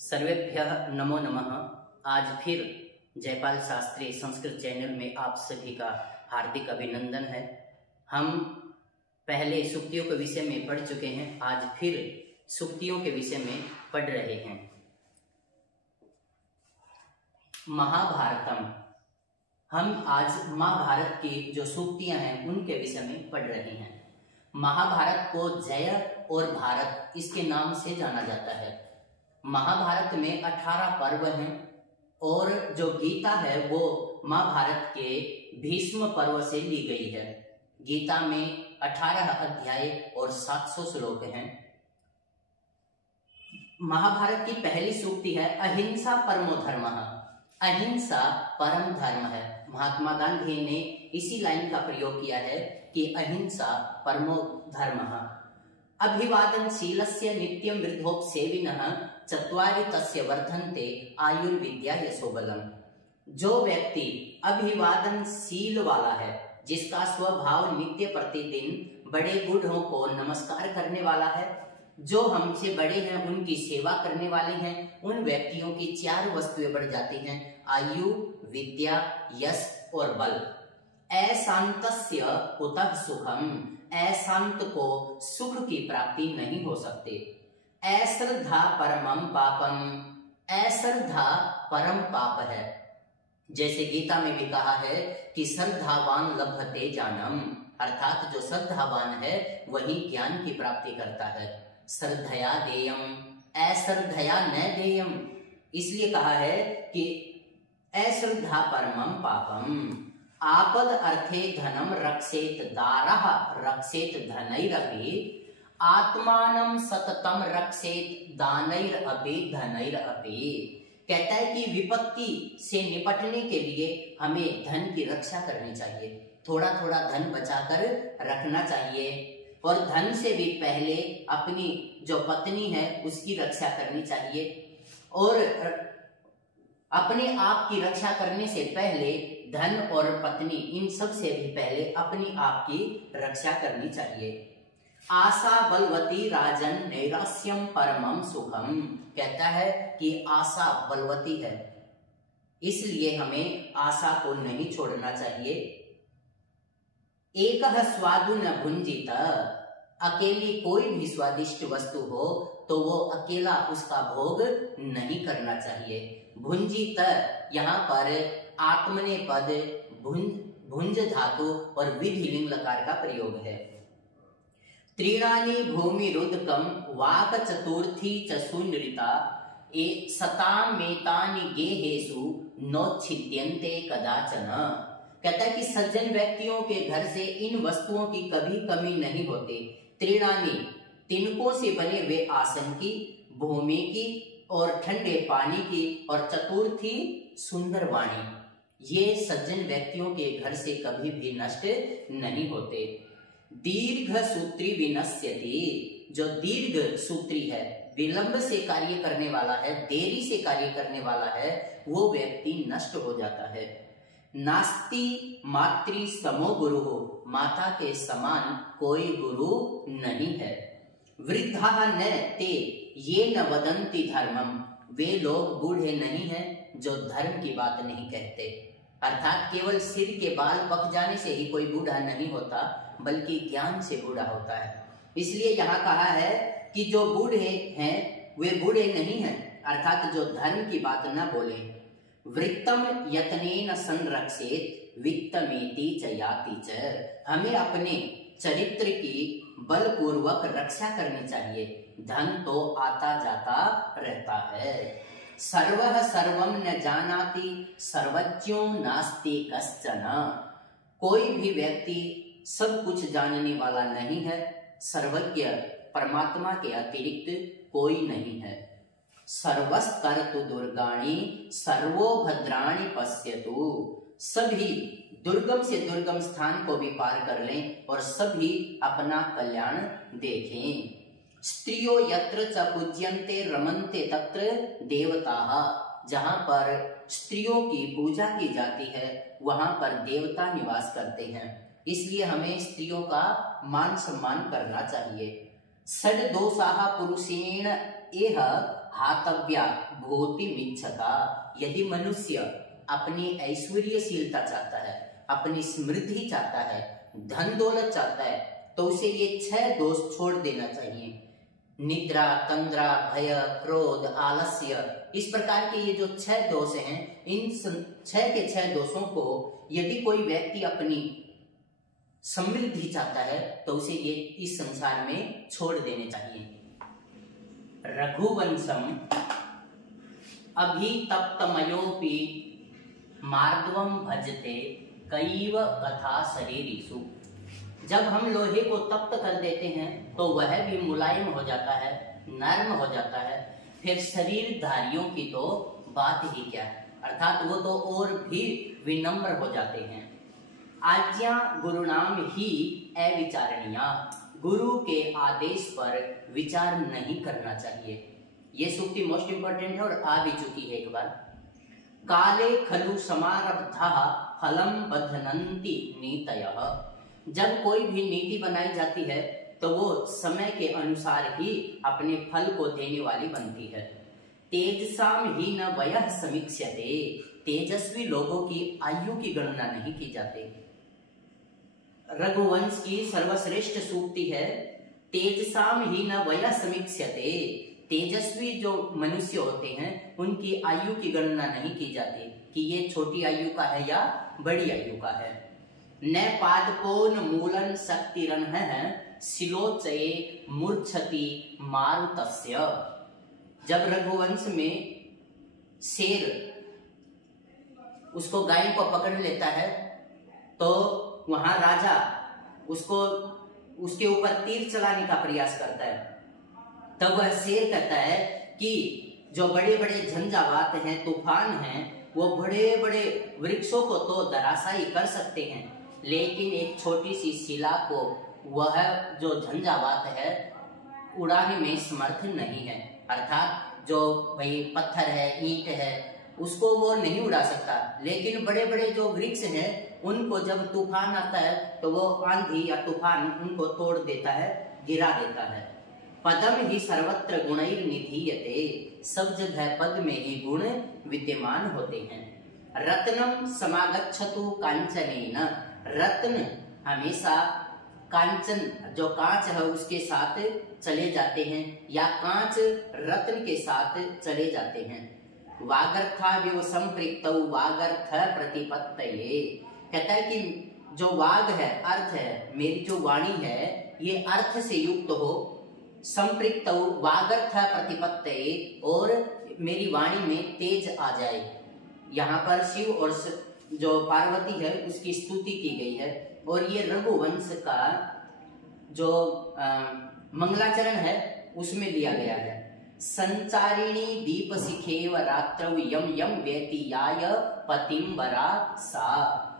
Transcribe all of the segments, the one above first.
सर्वेभ्यः नमो नमः। आज फिर जयपाल शास्त्री संस्कृत चैनल में आप सभी का हार्दिक अभिनंदन है। हम पहले सूक्तियों के विषय में पढ़ चुके हैं, आज फिर सूक्तियों के विषय में पढ़ रहे हैं। महाभारतम, हम आज महाभारत की जो सूक्तियां हैं उनके विषय में पढ़ रहे हैं। महाभारत को जय और भारत इसके नाम से जाना जाता है। महाभारत में 18 पर्व हैं और जो गीता है वो महाभारत के भीष्म पर्व से ली गई है। गीता में 18 अध्याय और 700 श्लोक हैं। महाभारत की पहली सूक्ति है अहिंसा परमो धर्मः। अहिंसा परम धर्म है। महात्मा गांधी ने इसी लाइन का प्रयोग किया है कि अहिंसा परमो धर्मः। अभिवादनशीलस्य नित्यं वृद्धोपसेविनः चत्वारि तस्य वर्धन्ते आयुर्विद्या यशोबलम। जो व्यक्ति अभिवादनशील वाला है, जिसका स्वभाव नित्य प्रतिदिन बड़े बूढ़ों को नमस्कार करने वाला है, जो हमसे बड़े हैं उनकी सेवा करने वाले हैं, उन व्यक्तियों की 4 वस्तुएं बढ़ जाती हैं, आयु, विद्या, यश और बल। अशांतस्य कुतः सुखम, अशांत को सुख की प्राप्ति नहीं हो सकती। अश्रद्धा परमम पापम, अश्रद्धा परम पाप है। जैसे गीता में भी कहा है कि श्रद्धावान लभते जानम, अर्थात जो श्रद्धावान है वही ज्ञान की प्राप्ति करता है। श्रद्धया देयम, अश्रद्धया न देयम, इसलिए कहा है कि अश्रद्धा परमम पापम। आपद अर्थे धनम रक्षेत दारः रक्षेत धनैरपि, आत्मानं सततम रक्षेत दानैरपि धनैरपि। कहता है कि विपत्ति से निपटने के लिए हमें धन की रक्षा करनी चाहिए, थोड़ा थोड़ा धन बचाकर रखना चाहिए, और धन से भी पहले अपनी जो पत्नी है उसकी रक्षा करनी चाहिए, और अपने आप की रक्षा करने से पहले धन और पत्नी इन सब से भी पहले अपनी आप की रक्षा करनी चाहिए। आशा बलवती राजन नैरास्यम परमम सुखम। कहता है कि आशा बलवती है, इसलिए हमें आशा को नहीं छोड़ना चाहिए। एकः स्वादु न भुंजित, अकेली कोई भी स्वादिष्ट वस्तु हो तो वो अकेला उसका भोग नहीं करना चाहिए। भुंजित यहाँ पर आत्मने पद भुंज धातु और विधिलिंग लकार का प्रयोग है। त्रीणानि भूमि रुदकम वाक चतुर्थी च सुनृता, सतामेतानि गेहेषु नोच्छिद्यन्ते कदाचन। कहता है कि सज्जन व्यक्तियों के घर से इन वस्तुओं की कभी कमी नहीं होती। त्रिणानी, तिनकों से बने हुए आसन की, भूमि की और ठंडे पानी की, और चतुर्थी सुंदर वाणी, ये सज्जन व्यक्तियों के घर से कभी भी नष्ट नहीं होते। दीर्घ सूत्री विनश्यति, जो दीर्घ सूत्री है, विलंब से कार्य करने वाला है, देरी से कार्य करने वाला है, वो व्यक्ति नष्ट हो जाता है। नास्ति मातृ समो गुरु, माता के समान कोई गुरु नहीं है। वृद्धा न ते ये न वदंती धर्मम, वे लोग बूढ़े नहीं हैं जो धर्म की बात नहीं कहते। अर्थात केवल सिर के बाल पक जाने से ही कोई बूढ़ा नहीं होता, बल्कि ज्ञान से बूढ़ा होता है। इसलिए यहाँ कहा है कि जो बूढ़े हैं वे बूढ़े नहीं हैं, अर्थात जो धर्म की बात न बोले। वृत्तम यत्नेन संरक्षेत वित्तमेति च याति च, हमें अपने चरित्र की बलपूर्वक रक्षा करनी चाहिए, धन तो आता जाता रहता है। सर्वः सर्वं न जानाति सर्वज्ञो नास्ति कश्चन, कोई भी व्यक्ति सब कुछ जानने वाला नहीं है, सर्वज्ञ परमात्मा के अतिरिक्त कोई नहीं है। सर्वस्तरतु दुर्गाणि सर्वो भद्राणि पश्यतु, सभी दुर्गम से दुर्गम स्थान को भी पार कर लें और सभी अपना कल्याण देखें। स्त्रियो यत्र च पूज्यन्ते रमन्ते तत्र देवताः, जहां पर स्त्रियों की पूजा की जाती है वहां पर देवता निवास करते हैं, इसलिए हमें स्त्रियों का मान सम्मान करना चाहिए। षड दोषाः पुरुषेण एह हातव्या भूतिमिच्छता। यदि मनुष्य अपनी ऐश्वर्यशीलता चाहता है, अपनी समृद्धि चाहता है, धन दौलत चाहता है, तो उसे ये 6 दोष छोड़ देना चाहिए। निद्रा, तंद्रा, भय, क्रोध, आलस्य, इस प्रकार के ये जो 6 दोष हैं, इन 6 के 6 दोषों को यदि कोई व्यक्ति अपनी समृद्धि चाहता है तो उसे ये इस संसार में छोड़ देने चाहिए। रघुवंशम अभितप्तमयोपि मार्दवम भजते कैव कथा शरीरिषु। जब हम लोहे को तप्त कर देते हैं तो वह भी मुलायम हो जाता है, नर्म हो जाता है, फिर शरीरधारियों की तो बात ही क्या है, अर्थात वो तो और भी विनम्र हो जाते हैं। आज्ञा गुरुनाम ही अविचारणीया, गुरु के आदेश पर विचार नहीं करना चाहिए। ये सूक्ति मोस्ट इंपोर्टेंट है और आ भी चुकी है एक बार। काले खलु समारब्धा फलम बध्नन्ति नीतयः। जब कोई भी नीति बनाई जाती है तो वो समय के अनुसार ही अपने फल को देने वाली बनती है। तेजसाम ही न वयः समीक्ष्यते, तेजस्वी लोगों की आयु की गणना नहीं की जाती। रघुवंश की सर्वश्रेष्ठ सूक्ति है, तेजसाम ही न वयः समीक्ष्यते। तेजस्वी जो मनुष्य होते हैं उनकी आयु की गणना नहीं की जाती कि ये छोटी आयु का है या बड़ी आयु का है। न पादपोन मूलन शक्तिरन्हः शिलोचये मूर्छति मारुतस्य। जब रघुवंश में शेर उसको गाय को पकड़ लेता है तो वहां राजा उसको उसके ऊपर तीर चलाने का प्रयास करता है। तब वह शेर कहता है कि जो बड़े बड़े झंझावात हैं, तूफान हैं, वो बड़े बड़े वृक्षों को तो धराशायी कर सकते हैं, लेकिन एक छोटी सी शिला को वह जो झंझावात है उड़ाने में समर्थ नहीं है। अर्थात जो भाई पत्थर है, ईंट है, उसको वो नहीं उड़ा सकता, लेकिन बड़े बड़े जो वृक्ष हैं उनको जब तूफान आता है तो वो आंधी या तूफान उनको तोड़ देता है, गिरा देता है। पदम ही सर्वत्र गुणैर निधीयते, सब जगह पद में ही गुण विद्यमान होते हैं। रत्नम समागच्छतु कांचनेन, रत्न हमेशा कांचन जो कांच है उसके साथ चले जाते हैं या कांच रत्न के साथ चले जाते हैं। वागर्थाविव संपृक्तौ वागर्थ प्रतिपत्तये, कहता है कि जो वाग है, अर्थ है, मेरी जो वाणी है ये अर्थ से युक्त हो, संपृक्तौ वागर्थ प्रतिपत्तये, और मेरी वाणी में तेज आ जाए। यहाँ पर शिव और जो पार्वती है उसकी स्तुति की गई है और ये रघुवंश का जो मंगलाचरण है उसमें लिया गया है। संचारिणी दीप शिखेव रात्रौ यम यम व्यतीयाय पतिंबरा सा,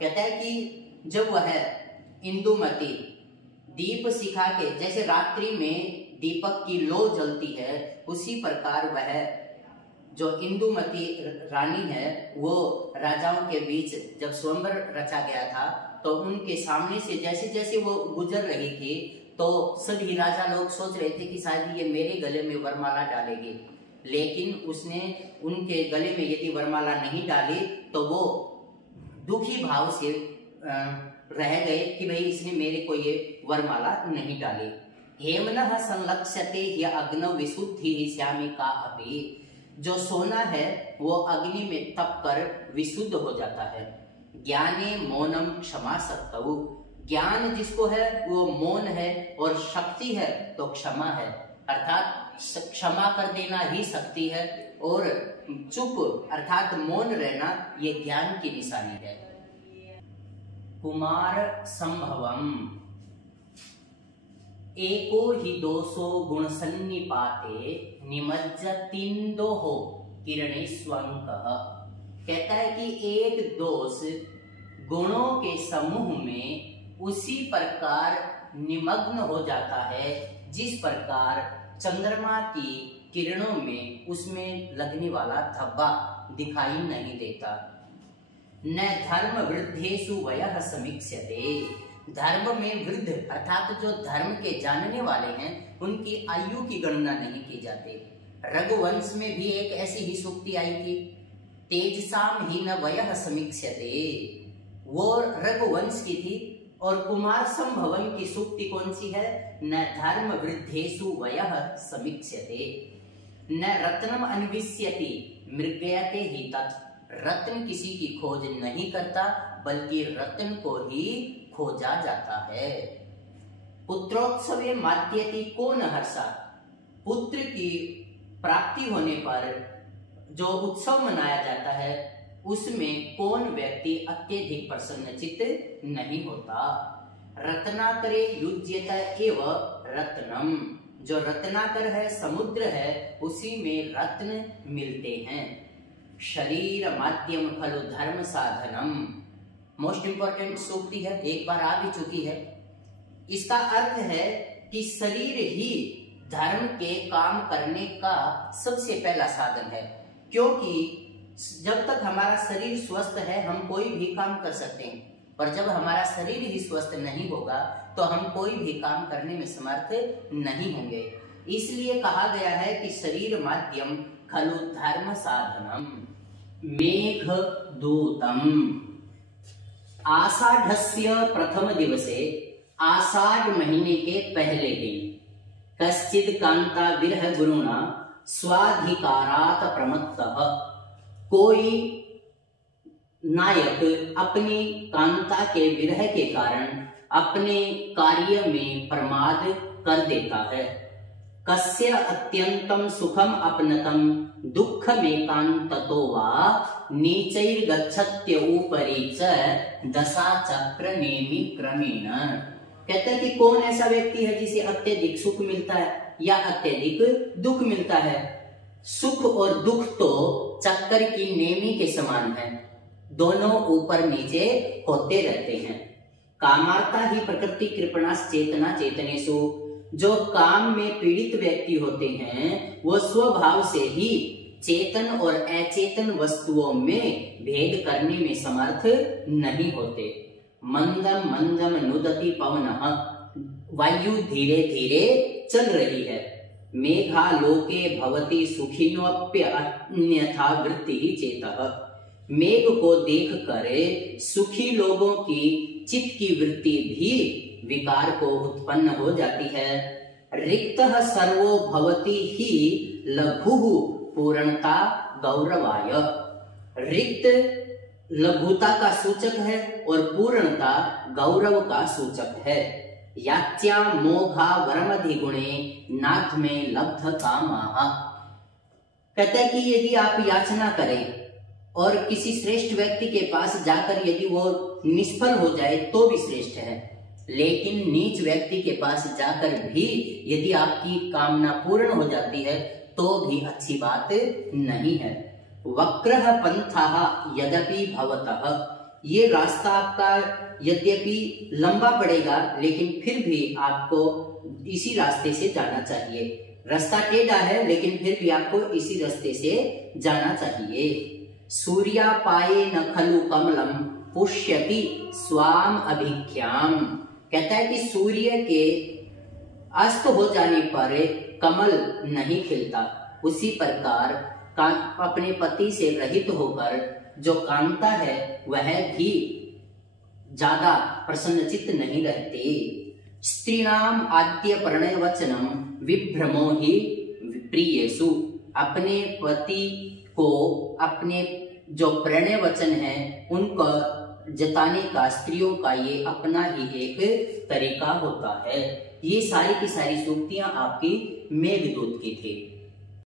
कहता है कि जब वह इंदुमती दीप शिखा के, जैसे रात्रि में दीपक की लो जलती है, उसी प्रकार वह जो इंदुमती रानी है वो राजाओं के बीच जब स्वयंवर रचा गया था तो उनके सामने से जैसे जैसे वो गुजर रही थी तो सभी राजा लोग सोच रहे थे कि शायद ये मेरे गले में वरमाला डालेगी, लेकिन उसने उनके गले में यदि वरमाला नहीं डाली तो वो दुखी भाव से रह गए कि भाई इसने मेरे को ये वरमाला नहीं डाली। हेमनः संलक्ष्यते ह्य अग्नौ विशुद्धि श्यामिका अपि, जो सोना है वो अग्नि में तप कर विशुद्ध हो जाता है। ज्ञाने मौनम क्षमा सत्तौ, ज्ञान जिसको है वो मौन है और शक्ति है तो क्षमा है, अर्थात क्षमा कर देना ही शक्ति है और चुप अर्थात मौन रहना ये ज्ञान की निशानी है। कुमार संभवम एको ही दोषो गुण सन्निपाते निमज्जतिन्दोहो किरणे स्वंकः, कहता है कि एक दोष गुणों के समूह में उसी प्रकार निमग्न हो जाता है जिस प्रकार चंद्रमा की किरणों में उसमें लगने वाला धब्बा दिखाई नहीं देता। न धर्म वृद्धेषु वयः समीक्ष्यते, धर्म में वृद्ध अर्थात जो धर्म के जानने वाले हैं उनकी आयु की गणना नहीं की जाती। रघुवंश में भी एक ऐसी ही सूक्ति आई थी, तेजसाम ही न वयः समीक्ष्यते, वो रघुवंश की थी। और कुमार संभवन की सूक्ति कौन सी है, न धर्म वृद्धेषु वयः समीक्ष्यते, न रत्नम अन्विष्यति मृगयते हि तत्, रत्न किसी की खोज नहीं करता बल्कि रत्न को ही खोजा जाता है। पुत्रोत्सवे मात्यति को न हर्षा, पुत्र की प्राप्ति होने पर जो उत्सव मनाया जाता है उसमें कौन व्यक्ति अत्यधिक प्रसन्नचित्त नहीं होता। रत्नाकरे युज्यत एव रत्नम, जो रत्नाकर है समुद्र है उसी में रत्न मिलते हैं। शरीर माध्यम खलु धर्म साधनम, मोस्ट इंपॉर्टेंट सूक्ति है, एक बार आ भी चुकी है। इसका अर्थ है कि शरीर ही धर्म के काम करने का सबसे पहला साधन है, क्योंकि जब तक हमारा शरीर स्वस्थ है हम कोई भी काम कर सकते हैं, पर जब हमारा शरीर ही स्वस्थ नहीं होगा तो हम कोई भी काम करने में समर्थ नहीं होंगे। इसलिए कहा गया है कि शरीर माध्यम खलु धर्म साधनम। मेघ दूतम, आषाढ़स्य प्रथम दिवसे, आषाढ़ महीने के पहले दिन, कश्चिद कांता विरह गुरुणा स्वाधिकारात प्रमत्तः, कोई नायक अपनी कांता के विरह के कारण अपने कार्य में प्रमाद कर देता है। कस्य अत्यंतम सुखम अपनतम दुख में कांततो वा नीचैर्गच्छत्य ऊपरी च दशा चक्र नेमि क्रमेण। कहते हैं कि कौन ऐसा व्यक्ति है जिसे अत्यधिक सुख मिलता है या अत्यधिक दुख मिलता है। सुख और दुख तो चक्कर की नेमी के समान है, दोनों ऊपर नीचे होते रहते हैं। कामार्ता ही प्रकृति कृपणास चेतना चेतनेषु, जो काम में पीड़ित व्यक्ति होते हैं वो स्वभाव से ही चेतन और अचेतन वस्तुओं में भेद करने में समर्थ नहीं होते। मंदम मंदम नुदति पवनः, वायु धीरे धीरे चल रही है। मेघा लोके भवति सुखिनोप्य अन्यथा वृत्ति चेतः, मेघ को देख कर सुखी लोगों की चित्त की वृत्ति भी विकार को उत्पन्न हो जाती है। रिक्तः सर्वो भवति ही लघुः पूर्णता गौरवाय, रिक्त लघुता का सूचक है और पूर्णता गौरव का सूचक है। याच्या मोघा वरमधिगुणे नाथ में लब्ध कामाः, कहता है कि यदि आप याचना करें और किसी श्रेष्ठ व्यक्ति के पास जाकर यदि वो निष्फल हो जाए तो भी श्रेष्ठ है, लेकिन नीच व्यक्ति के पास जाकर भी यदि आपकी कामना पूर्ण हो जाती है तो भी अच्छी बात नहीं है। वक्रः पंथः यद्यपि भवतः, ये रास्ता आपका यद्यपि लंबा पड़ेगा लेकिन फिर भी आपको इसी रास्ते से जाना चाहिए। रास्ता टेढ़ा है लेकिन फिर भी आपको इसी रास्ते से जाना चाहिए। सूर्या पाए न खलु कमलम पुष्यति स्वाम अभिख्याम, कहता है कि सूर्य के अस्त हो जाने पर कमल नहीं खिलता, उसी प्रकार अपने पति से रहित होकर जो कांता है वह भी ज्यादा प्रसन्नचित्त नहीं रहते। स्त्रीणाम आद्य प्रणय वचनम विभ्रमो ही प्रियेषु, अपने पति को अपने जो प्रणय वचन है उनको जताने का स्त्रियों का ये अपना ही एक तरीका होता है। ये सारी की सारी सूक्तियां आपकी मेघदूत की थी।